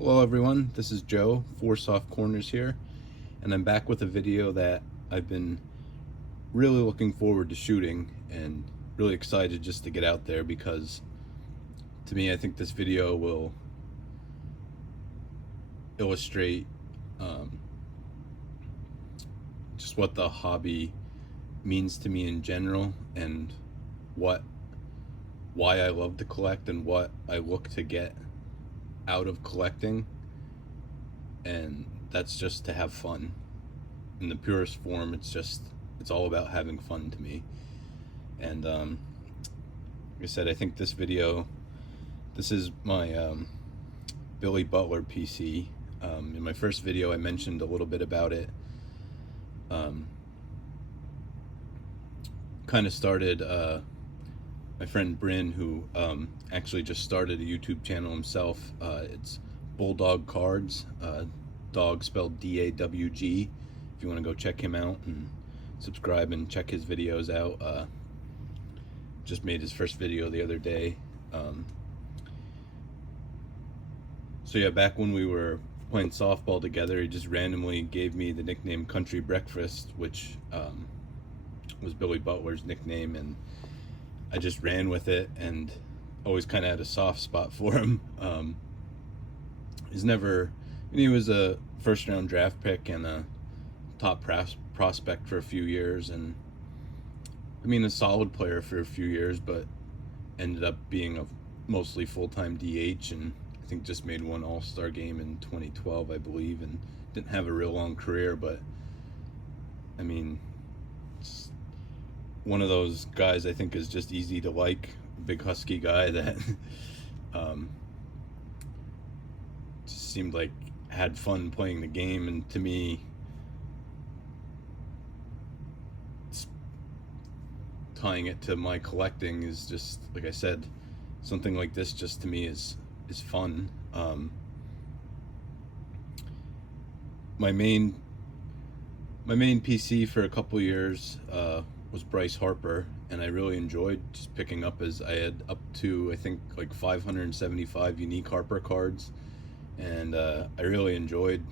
Hello everyone, this is Joe, 4 Soft Corners here, and I'm back with a video that I've been really looking forward to shooting and really excited just to get out there because to me I think this video will illustrate um, just what the hobby means to me in general and what why I love to collect and what I look to get out of collecting, and that's just to have fun. In the purest form, it's all about having fun to me. And like I said, I think this is my Billy Butler PC. In my first video I mentioned a little bit about it. Kind of started my friend Bryn, who actually just started a YouTube channel himself. It's Bulldog Cards, dog spelled D-A-W-G. If you want to go check him out and subscribe and check his videos out. Just made his first video the other day. So yeah, back when we were playing softball together, he just randomly gave me the nickname Country Breakfast, which was Billy Butler's nickname, and I just ran with it and always kind of had a soft spot for him. He was a first round draft pick and a top prospect for a few years, and I mean a solid player for a few years, but ended up being a mostly full-time DH, and I think just made one All-Star game in 2012, I believe, and didn't have a real long career. But I mean, it's one of those guys I think is just easy to like, a big husky guy that just seemed like had fun playing the game. And to me, tying it to my collecting is just, like I said, something like this just to me is fun. My main PC for a couple years was Bryce Harper, and I really enjoyed just picking up, as I had up to I think like 575 unique Harper cards, and I really enjoyed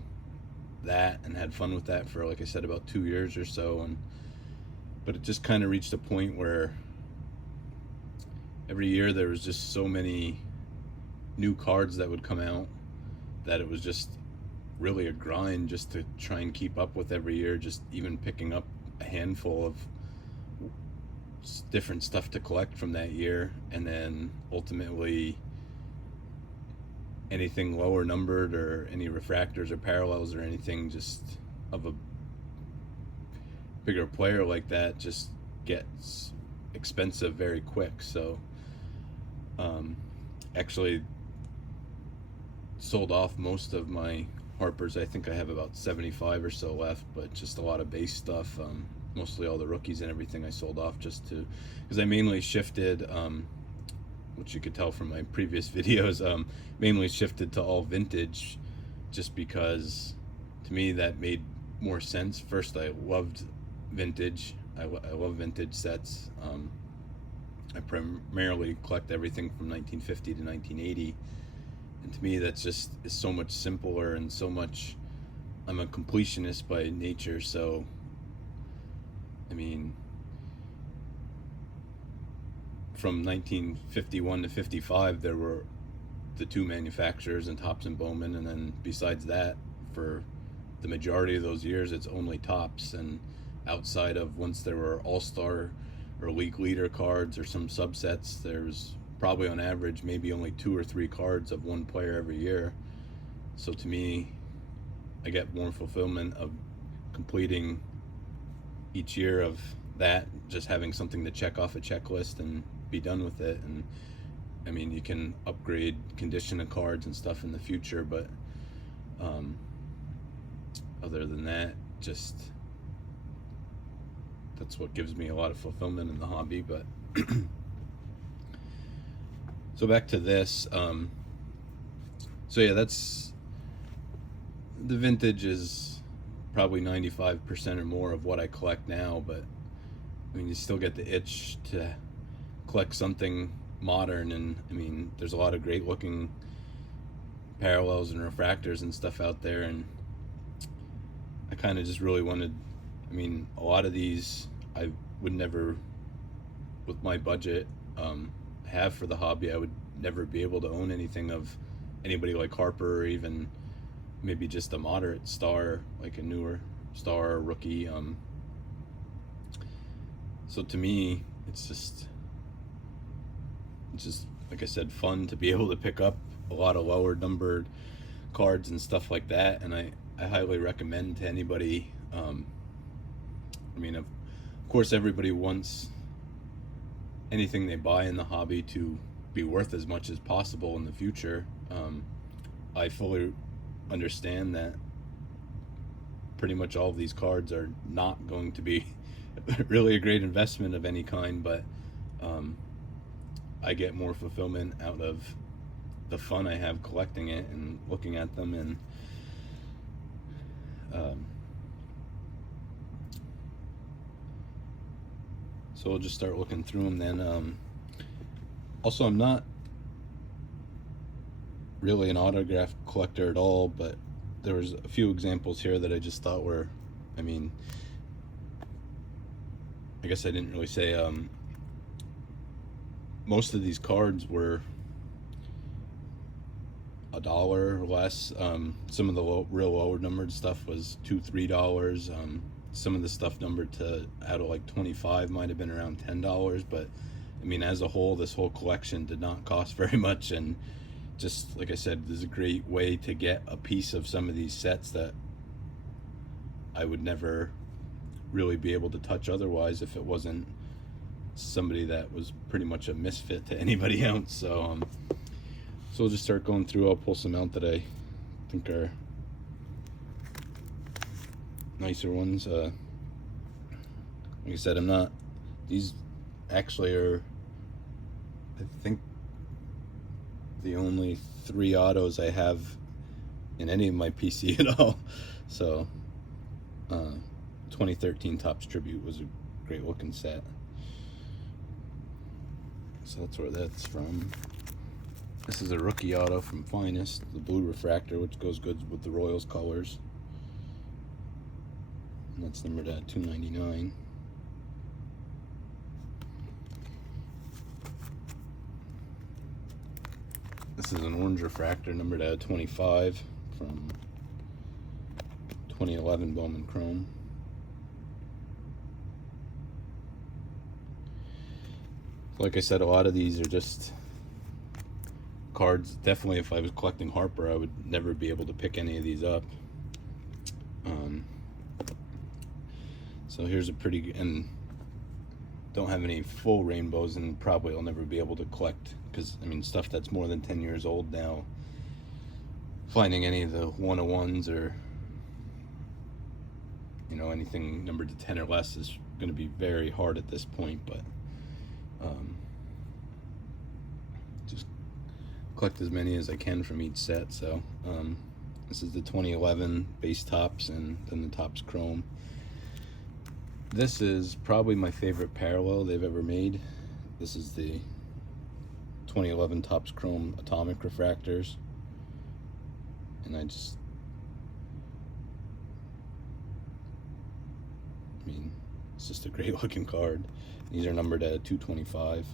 that and had fun with that for, like I said, about 2 years or so. But it just kind of reached a point where every year there was just so many new cards that would come out that it was just really a grind just to try and keep up with every year, just even picking up a handful of different stuff to collect from that year, and then ultimately anything lower numbered or any refractors or parallels or anything just of a bigger player like that just gets expensive very quick. So actually sold off most of my Harpers. I think I have about 75 or so left, but just a lot of base stuff. Mostly all the rookies and everything I sold off just to, because I mainly shifted, which you could tell from my previous videos, mainly shifted to all vintage just because to me that made more sense. First, I loved vintage. I love vintage sets. I primarily collect everything from 1950 to 1980, and to me that's just is so much simpler and so much. I'm a completionist by nature, so I mean, from 1951 to 55 there were the two manufacturers, and Topps and Bowman, and then besides that, for the majority of those years it's only Topps. And outside of once there were all-star or league leader cards or some subsets, there's probably on average maybe only 2 or 3 cards of one player every year. So to me, I get more fulfillment of completing each year of that, just having something to check off a checklist and be done with it. And I mean, you can upgrade condition of cards and stuff in the future, but other than that, just that's what gives me a lot of fulfillment in the hobby. But so back to this. So yeah, that's the vintage is probably 95% or more of what I collect now, but I mean, you still get the itch to collect something modern. And I mean, there's a lot of great looking parallels and refractors and stuff out there, and I kind of just really wanted, I mean, a lot of these I would never, with my budget, have for the hobby. I would never be able to own anything of anybody like Harper, or even maybe just a moderate star, like a newer star or rookie. So to me, it's just like I said, fun to be able to pick up a lot of lower numbered cards and stuff like that, and I highly recommend to anybody. I mean, of course, everybody wants anything they buy in the hobby to be worth as much as possible in the future. I fully understand that pretty much all of these cards are not going to be really a great investment of any kind, but I get more fulfillment out of the fun I have collecting it and looking at them, and so we'll just start looking through them then. Also, I'm not really an autograph collector at all, but there was a few examples here that I just thought were, I mean, I guess I didn't really say, most of these cards were $1 or less. Some of the real lower numbered stuff was $2-3. Some of the stuff numbered to out of like 25 might have been around $10, but I mean, as a whole, this whole collection did not cost very much, and just like I said, this is a great way to get a piece of some of these sets that I would never really be able to touch otherwise if it wasn't somebody that was pretty much a misfit to anybody else. So we'll just start going through. I'll pull some out that I think are nicer ones. Like I said, I'm not, these actually are, I think, the only 3 autos I have in any of my PC at all. So 2013 Topps Tribute was a great looking set, so that's where that's from. This is a rookie auto from Finest, the blue refractor, which goes good with the Royals colors, and that's numbered at $2.99. This is an orange refractor numbered at 25 from 2011 Bowman Chrome. Like I said, a lot of these are just cards. Definitely, if I was collecting Harper, I would never be able to pick any of these up. So here's a pretty, and don't have any full rainbows, and probably I'll never be able to collect, because I mean, stuff that's more than 10 years old now, finding any of the 101s or, you know, anything numbered to 10 or less is going to be very hard at this point. But just collect as many as I can from each set. So this is the 2011 base Topps, and then the Topps Chrome. This is probably my favorite parallel they've ever made. This is the 2011 Topps Chrome Atomic Refractors, and I mean, it's just a great looking card. These are numbered at $2.25.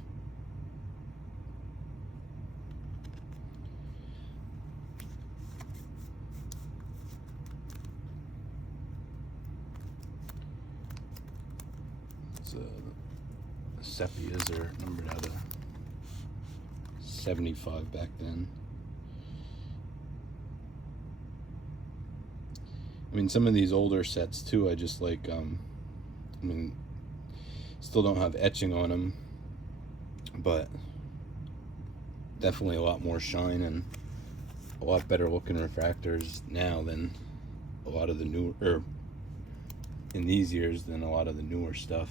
Seppias are numbered out of 75 back then. I mean, some of these older sets too, I just like, I mean, still don't have etching on them, but definitely a lot more shine and a lot better looking refractors now than a lot of the newer, or in these years, than a lot of the newer stuff.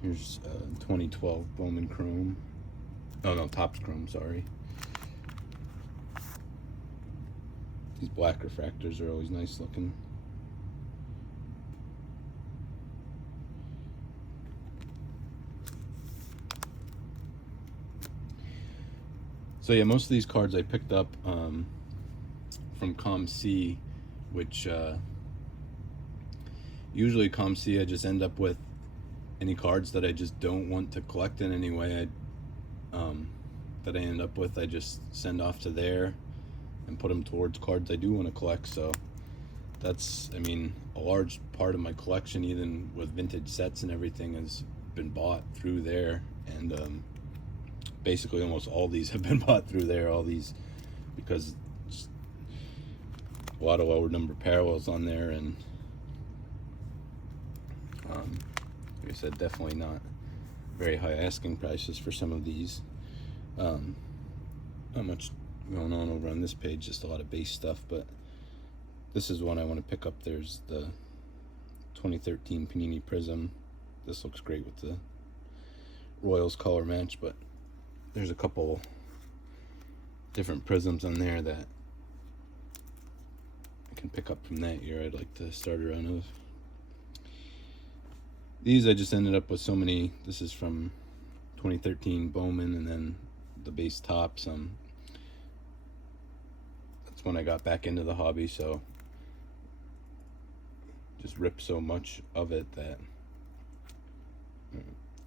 Here's 2012 Bowman Chrome. Oh no, Topps Chrome, sorry. These black refractors are always nice looking. So yeah, most of these cards I picked up from ComC, which usually ComC I just end up with any cards that I just don't want to collect in any way. That I end up with, I just send off to there and put them towards cards I do want to collect. So that's, I mean, a large part of my collection, even with vintage sets and everything, has been bought through there. And basically almost all these have been bought through there, all these, because a lot of lower number parallels on there. And like I said, definitely not very high asking prices for some of these. Not much going on over on this page, just a lot of base stuff, but this is one I want to pick up. There's the 2013 Panini Prism. This looks great with the Royals color match, but there's a couple different prisms on there that I can pick up from that year I'd like to start a run of. These I just ended up with so many. This is from 2013 Bowman, and then the base tops. That's when I got back into the hobby, so just ripped so much of it that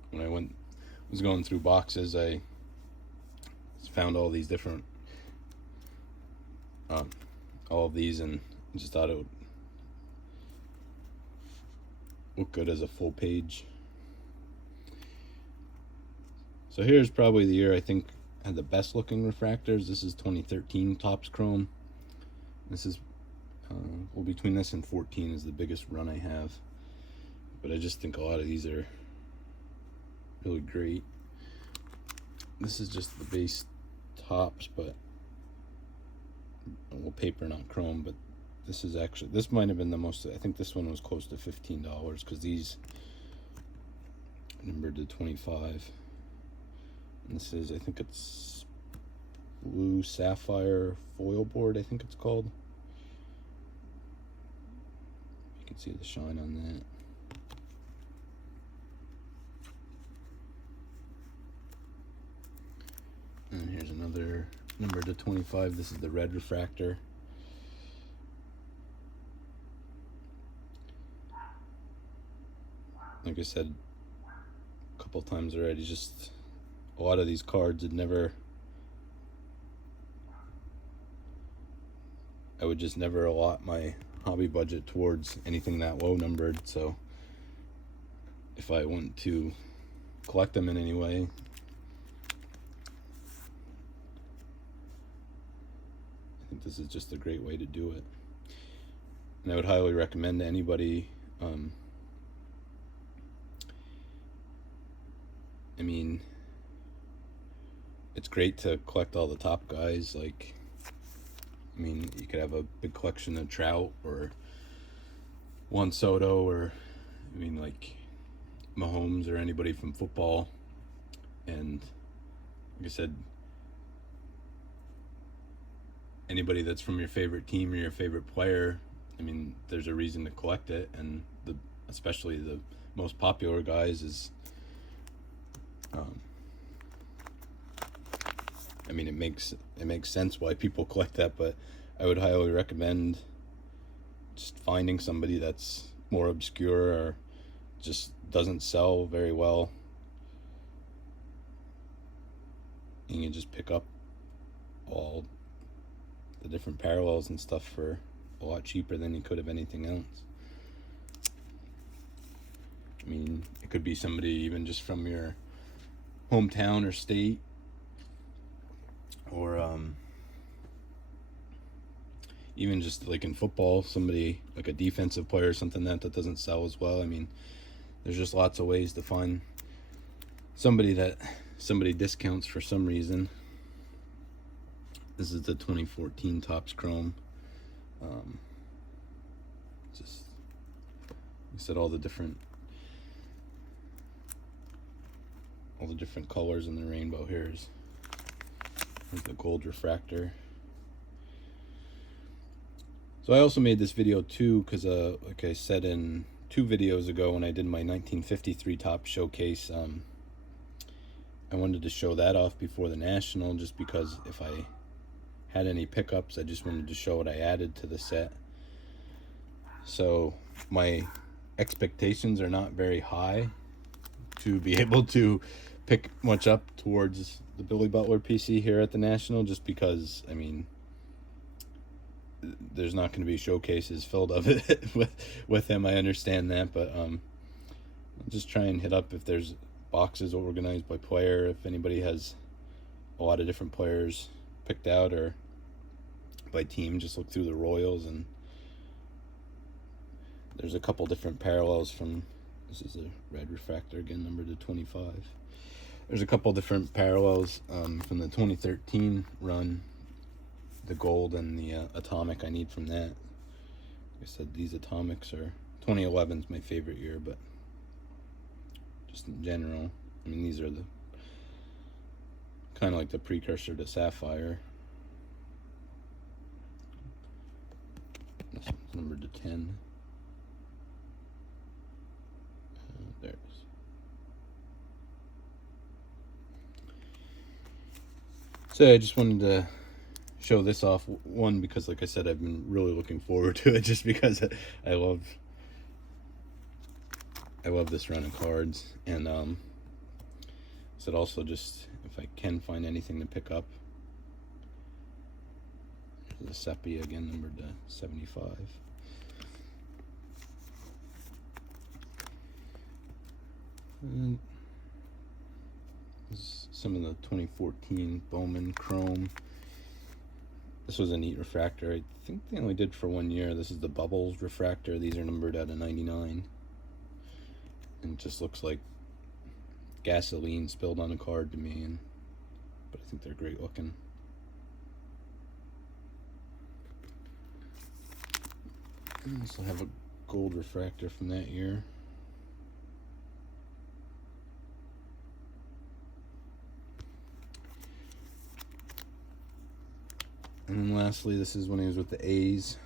when I was going through boxes, I found all these different all of these, and just thought it would look good as a full page. So here's probably the year I think had the best looking refractors. This is 2013 Topps Chrome. This is well, between this and 14 is the biggest run I have, but I just think a lot of these are really great. This is just the base tops, but well, paper, not chrome. But this is actually, this might have been the most, I think this one was close to $15, because these numbered to 25. And this is, I think it's blue sapphire foil board, I think it's called. You can see the shine on that. And here's another number to 25. This is the red refractor. Like I said a couple times already, just a lot of these cards I would just never allot my hobby budget towards anything that low numbered. So if I want to collect them in any way, I think this is just a great way to do it. And I would highly recommend to anybody, I mean, it's great to collect all the top guys. Like, I mean, you could have a big collection of Trout or Juan Soto, or I mean, like Mahomes, or anybody from football. And like I said, anybody that's from your favorite team or your favorite player, I mean, there's a reason to collect it. And especially the most popular guys is, I mean, it makes sense why people collect that, but I would highly recommend just finding somebody that's more obscure or just doesn't sell very well, and you just pick up all the different parallels and stuff for a lot cheaper than you could have anything else. I mean, it could be somebody even just from your hometown or state, or even just like in football, somebody like a defensive player or something that doesn't sell as well. I mean, there's just lots of ways to find somebody that somebody discounts for some reason. This is the 2014 Topps Chrome. Just, like I said, all the different colors in the rainbow. Here's the gold refractor. So I also made this video too because like I said in 2 videos ago when I did my 1953 Topps showcase, I wanted to show that off before the National, just because if I had any pickups, I just wanted to show what I added to the set. So my expectations are not very high to be able to pick much up towards the Billy Butler PC here at the National, just because, I mean, there's not going to be showcases filled of it with him. I understand that, but I'll just try and hit up if there's boxes organized by player, if anybody has a lot of different players picked out, or by team. Just look through the Royals, and there's a couple different parallels from, this is a red refractor again, numbered to 25. There's a couple different parallels from the 2013 run, the gold and the atomic I need from that. Like I said, these atomics are, 2011's my favorite year, but just in general, I mean, these are the kind of like the precursor to Sapphire. This one's numbered to 10. There it is. So I just wanted to show this off, one, because like I said, I've been really looking forward to it, just because I love this run of cards. And so also, just if I can find anything to pick up, there's a Sepia again, numbered to 75. And some of the 2014 Bowman Chrome. This was a neat refractor. I think they only did for 1 year. This is the Bubbles refractor. These are numbered out of 99. And it just looks like gasoline spilled on a card to me. But I think they're great looking. I also have a gold refractor from that year. And then lastly, this is when he was with the A's.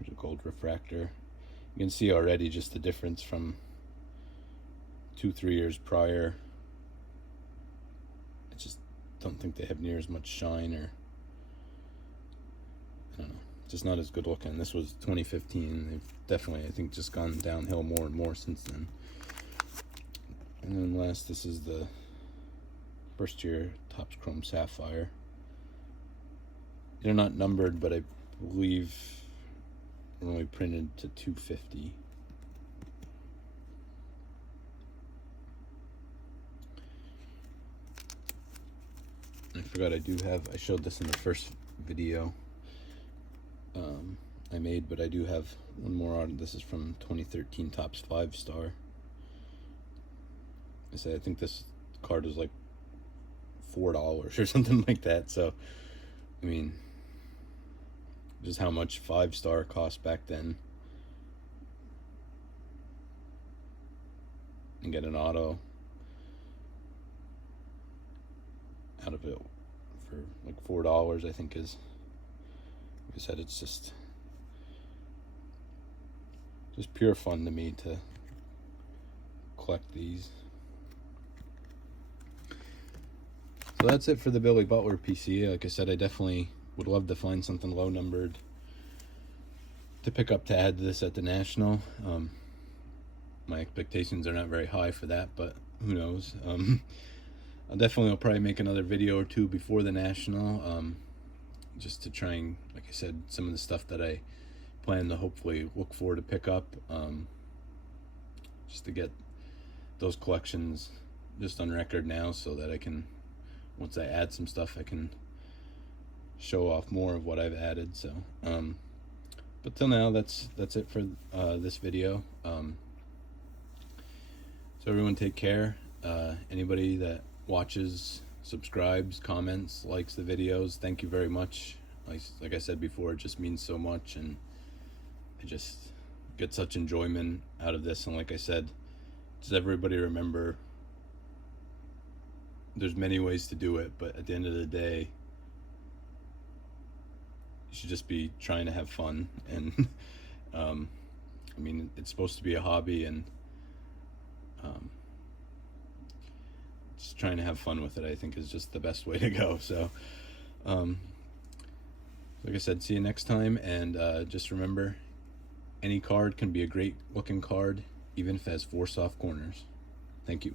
Here's a gold refractor. You can see already just the difference from 2-3 years prior. I just don't think they have near as much shine, or I don't know, just not as good looking. This was 2015. They've definitely, I think, just gone downhill more and more since then. And then last, this is the first year Topps Chrome Sapphire. They're not numbered, but I believe they're only printed to 250. I forgot I showed this in the first video I made, but I do have one more on. This is from 2013 Topps 5-star. I think this card was like $4 or something like that. So, I mean, just how much 5-star cost back then, and get an auto out of it for like $4, I think is, like I said, it's just pure fun to me to collect these. So that's it for the Billy Butler PC. Like I said, I definitely would love to find something low numbered to pick up to add to this at the National. My expectations are not very high for that, but who knows. I'll probably make another video or two before the National, just to try and, like I said, some of the stuff that I plan to hopefully look for to pick up, just to get those collections just on record now, so that I can, once I add some stuff, I can show off more of what I've added. So but till now, that's it for this video. So everyone take care. Anybody that watches, subscribes, comments, likes the videos, thank you very much. Like I said before, it just means so much, and I just get such enjoyment out of this. And like I said, just everybody remember, there's many ways to do it, but at the end of the day, you should just be trying to have fun. And I mean, it's supposed to be a hobby, and just trying to have fun with it, I think, is just the best way to go. So like I said, see you next time, and just remember, any card can be a great looking card even if it has 4 soft corners. Thank you.